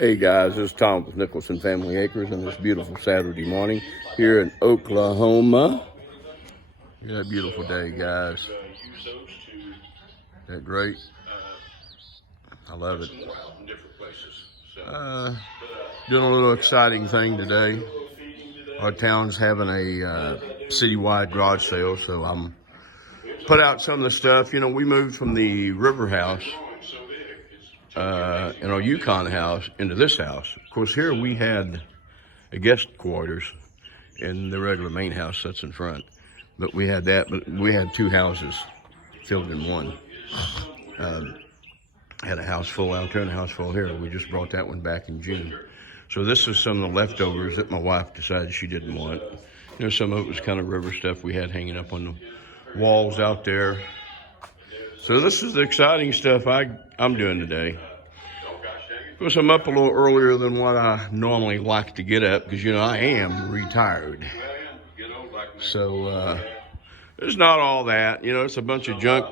Hey guys, this is Tom with Nicholson Family Acres on this beautiful Saturday morning here in Oklahoma. Look at that beautiful day, guys. Isn't that great? I love it. Doing a little exciting thing today. Our town's having a citywide garage sale, so I'm put out some of the stuff. You know, we moved from the river house in our Yukon house into this house. Of course, here we had a guest quarters in the regular main house that's in front. But we had that, but we had two houses filled in one. Had a house full out there and a house full here. We just brought that one back in June. So this is some of the leftovers that my wife decided she didn't want. You know, some of it was kind of river stuff we had hanging up on the walls out there. So this is the exciting stuff I'm doing today. Of course, I'm up a little earlier than what I normally like to get up because, you know, I am retired. So there's not all that. You know, it's a bunch of junk,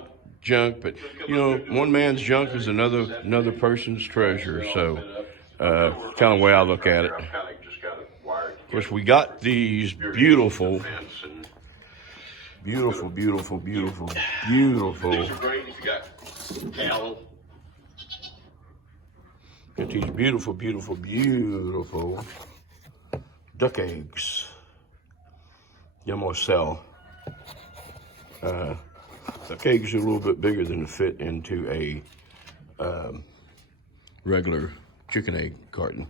but, you know, one man's junk is another person's treasure. So kind of the way I look at it. Of course, we got these beautiful Get these beautiful duck eggs. I'm gonna sell. Duck eggs are a little bit bigger than to fit into a regular chicken egg carton.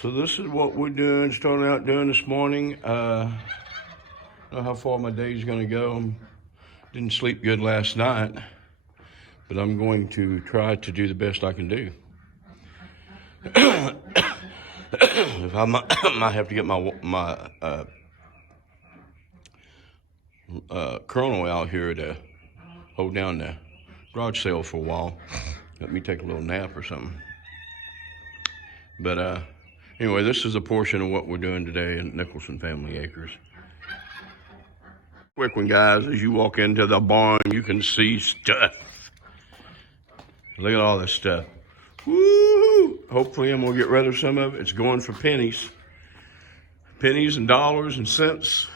So this is what we're doing, starting out doing this morning. I don't know how far my day's gonna go. Didn't sleep good last night, but I'm going to try to do the best I can do. If I might have to get my colonel out here to hold down the garage sale for a while. Let me take a little nap or something. But anyway, this is a portion of what we're doing today in Nicholson Family Acres. Quick one, guys. As you walk into the barn, you can see stuff. Look at all this stuff. Woo! Hopefully I'm gonna get rid of some of it. It's going for pennies. Pennies and dollars and cents.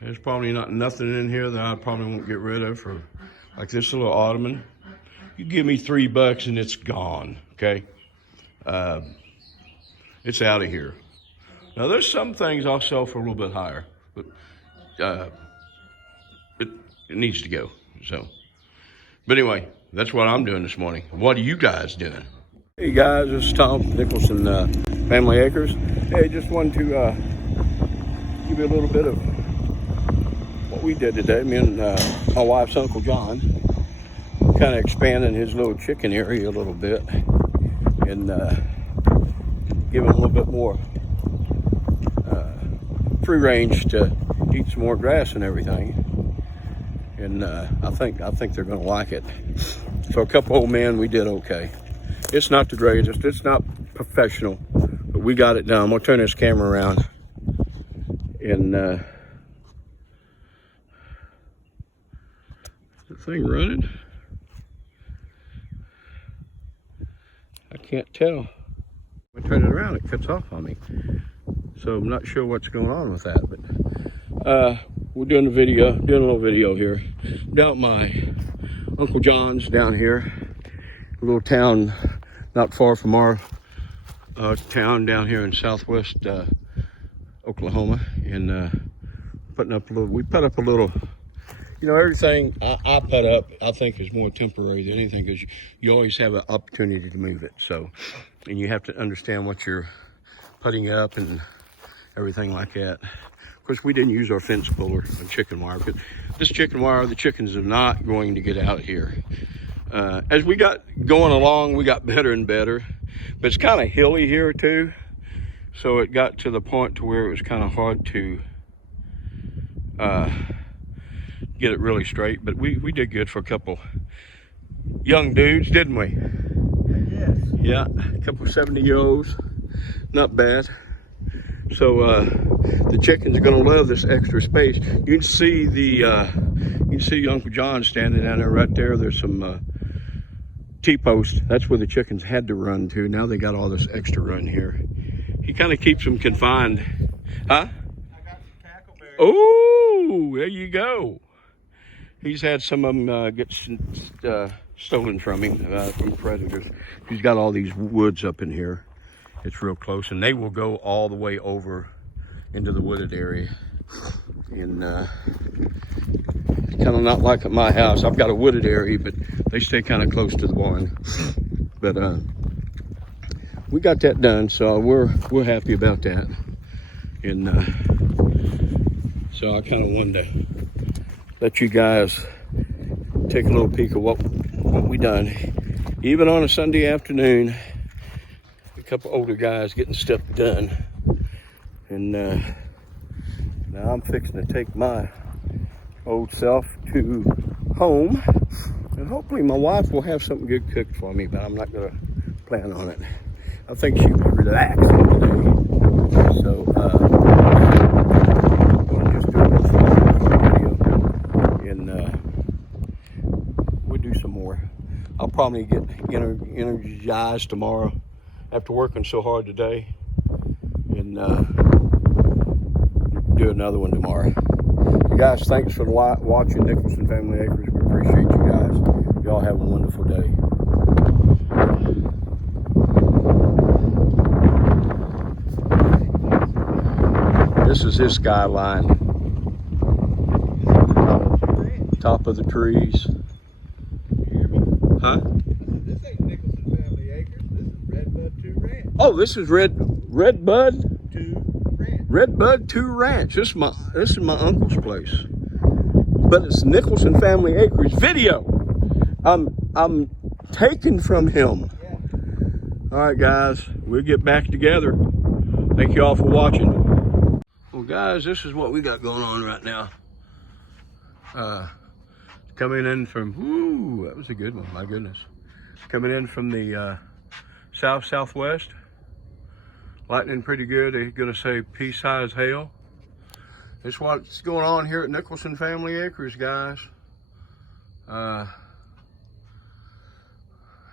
There's probably nothing in here that I probably won't get rid of for, like this little ottoman. You give me $3 and it's gone, okay? It's out of here. Now there's some things I'll sell for a little bit higher, but it needs to go, so. But anyway, that's what I'm doing this morning. What are you guys doing? Hey guys, this is Tom, Nicholson Family Acres. Hey, just wanted to give you a little bit of what we did today. Me and my wife's Uncle John kind of expanding his little chicken area a little bit and giving a little bit more free range to eat some more grass and everything. And I think they're going to like it. So a couple old men, we did okay. It's not the greatest. It's not professional, but we got it done. I'm going to turn this camera around. And is the thing running? I can't tell. When I turn it around, it cuts off on me. So I'm not sure what's going on with that, but we're doing a little video here. Down at my Uncle John's down here, a little town not far from our town down here in southwest Oklahoma, and we put up a little, you know, everything I put up I think is more temporary than anything, because you always have an opportunity to move it. So, and you have to understand what you're putting up and everything like that. Of course, we didn't use our fence puller on chicken wire, but this chicken wire, the chickens are not going to get out here. As we got going along, we got better and better, but it's kind of hilly here too. So it got to the point to where it was kind of hard to get it really straight, but we did good for a couple young dudes, didn't we? Yes. Yeah, a couple 70-year-olds, not bad. So the chickens are going to love this extra space. You can see Uncle John standing down there right there. There's some T-post. That's where the chickens had to run to. Now they got all this extra run here. He kind of keeps them confined. Huh? I got some cackleberries. Oh, there you go. He's had some of them get stolen from him, from predators. He's got all these woods up in here. It's real close, and they will go all the way over into the wooded area. And it's kind of not like at my house. I've got a wooded area, but they stay kind of close to the barn. But we got that done, so we're happy about that. And so I kind of wanted to let you guys take a little peek of what we done. Even on a Sunday afternoon, a couple older guys getting stuff done. And now I'm fixing to take my old self to home, and hopefully my wife will have something good cooked for me, but I'm not gonna plan on it. I think she'll be relaxing today. So I'm gonna just do a little video, and we'll do some more. I'll probably get energized tomorrow after working so hard today, and do another one tomorrow. You guys, thanks for watching Nicholson Family Acres. We appreciate you guys. Y'all have a wonderful day. This is his skyline. Top of the trees. Huh? This ain't Nicholson Family Acres. This is Redbud 2 Ranch. Oh, this is Redbud 2 Ranch. Redbud 2 Ranch. This is my uncle's place. But it's Nicholson Family Acres video. I'm taken from him. Yeah. All right, guys, we'll get back together. Thank you all for watching. Well, guys, this is what we got going on right now. Coming in from, whoo, that was a good one, my goodness. Coming in from the southwest. Lightning pretty good. They're gonna say pea-sized hail. It's what's going on here at Nicholson Family Acres, guys.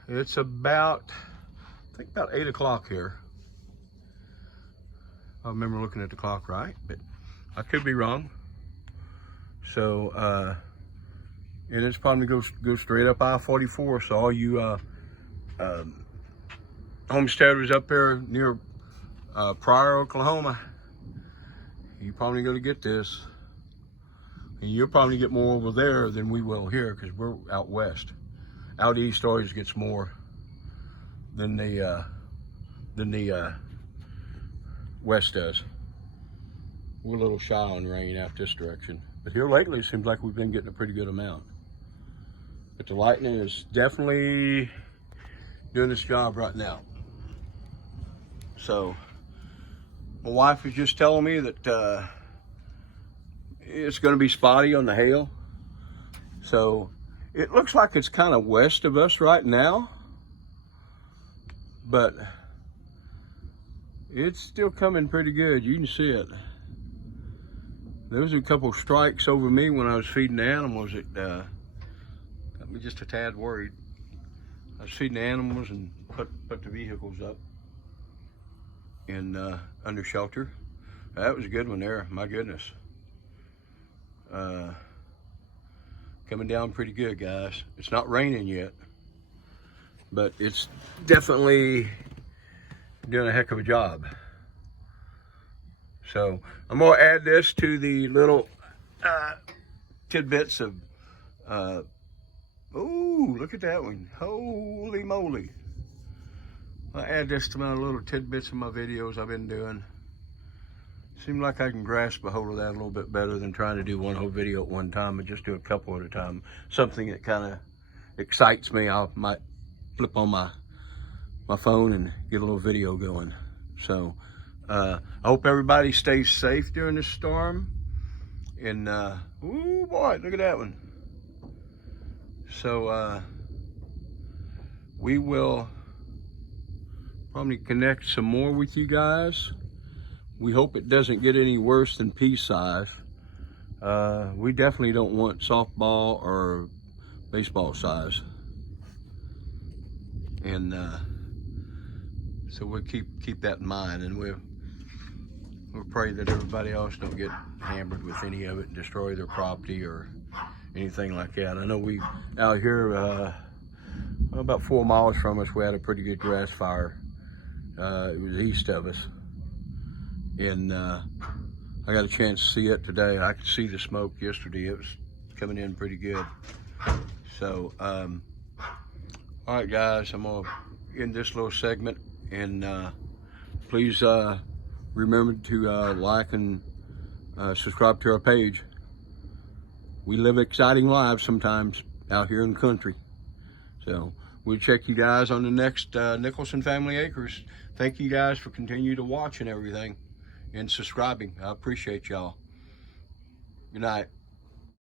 It's about, I think about 8 o'clock here. I remember looking at the clock right, but I could be wrong. So, and it's probably go straight up I-44. So all you homesteaders up there near Pryor, Oklahoma, you probably going to get this, and you'll probably get more over there than we will here, because we're out west. Out east always gets more than the west does. We're a little shy on rain out this direction, but here lately it seems like we've been getting a pretty good amount. But the lightning is definitely doing its job right now. So my wife was just telling me that it's going to be spotty on the hail. So it looks like it's kind of west of us right now, but it's still coming pretty good. You can see it. There was a couple strikes over me when I was feeding the animals. It got me just a tad worried. I was feeding the animals and put the vehicles up in under shelter. That was a good one there, my goodness. Coming down pretty good, guys. It's not raining yet, but it's definitely doing a heck of a job. So I'm gonna add this to the little tidbits of, ooh, look at that one. Holy moly. I add this to my little tidbits of my videos I've been doing. Seems like I can grasp a hold of that a little bit better than trying to do one whole video at one time, and just do a couple at a time. Something that kind of excites me, I might flip on my phone and get a little video going. So I hope everybody stays safe during this storm. And ooh boy, look at that one. So we will probably connect some more with you guys. We hope it doesn't get any worse than pea size. We definitely don't want softball or baseball size. And so we'll keep that in mind, and we'll pray that everybody else don't get hammered with any of it and destroy their property or anything like that. I know we out here about 4 miles from us, we had a pretty good grass fire. It was east of us, and I got a chance to see it today. I could see the smoke yesterday. It was coming in pretty good. So all right guys, I'm gonna end this little segment, and please remember to like and subscribe to our page. We live exciting lives sometimes out here in the country. So we'll check you guys on the next Nicholson Family Acres. Thank you guys for continuing to watch and everything and subscribing. I appreciate y'all. Good night.